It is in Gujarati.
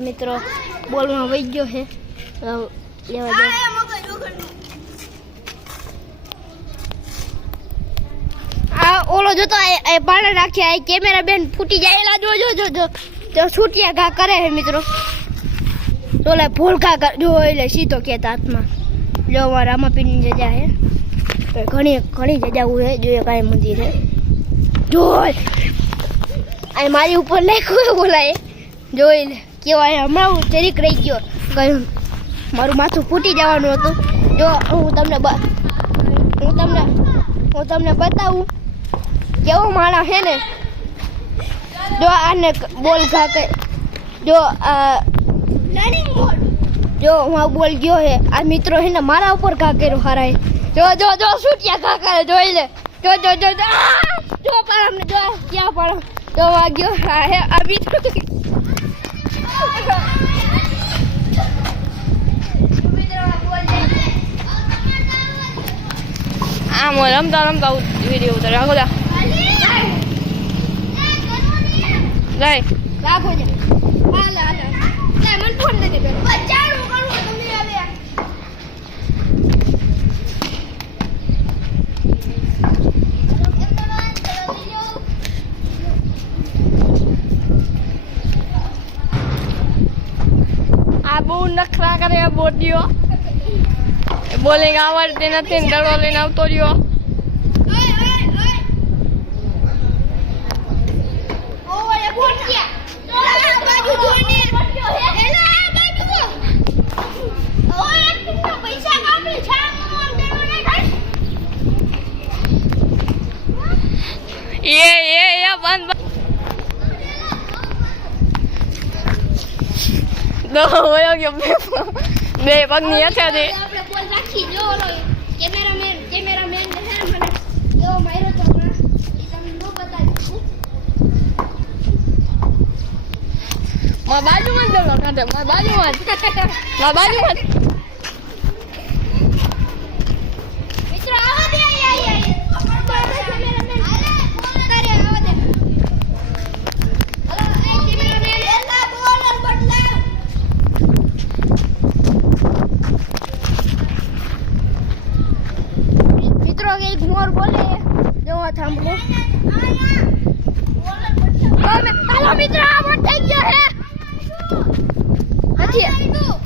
મિત્રો બોલમાં વહી ગયો છે લેવા જાય આ ઓલો જોતો એ પાડે રાખ્યા આ કેમેરા બેન ફૂટી જાય એલા જો જો જો જો તો છૂટિયા ઘા કરે છે મિત્રો ઓલે ભોલકા કર જો એટલે સીધો કેતા હાથમાં જો અમારા રામાપીરની જગ્યા છે તો ઘણી ઘણી જગ્યાઓ છે જો કાંઈ મંદિર છે જો આ મારી ઉપર લખ્યું બોલાય જોઈ લે કેવાય હમણાં હું જરીક રહી ગયો ગયું મારું માથું ફૂટી જવાનું હતું જો હું તમને બતાવું કેવો માણસ છે ને જો આને બોલ ઘા કે જો જો હું બોલ ગયો હે આ મિત્રો છે ને મારા ઉપર ઘા કર્યો હારાય જો જો જો છૂટિયા ઘા કરે જોઈ લે જો જો જો જો પાડમ ને જો ક્યાં પાડમ જો વાગ્યો હા હે આ મિત્રો આમ રમતા વિડીયો ઉતારે આગો જા લઈ રાખો જા હાલે હાલે લે મન ફોન દે દે ચાલુ કરું તમે હવે આ બહુ નખરા કરે આ બોટીઓ બોલિંગ આવડતી નથી ને દડો લઈને આવતો રહ્યો એ બંધ દો હોય ગયો બે પગની હથેથી આપણે બોલ રાખી જો ઓલો કેમેરામેન હે મને જો માર્યો તો એ તમને નો બતાવી મારા બાજુમાં દડો કાઢે મારા બાજુમાં મિત્રો આવો દે આઈ કેમેરામેન હાલે બોલ કરે આવો દે હલો એ કેમેરામેન એલા બોલ બદલાવ મિત્રો એક મોર બોલે જો થાંભલો હાલો મિત્રો આ મોર થઈ ગયો હે નથી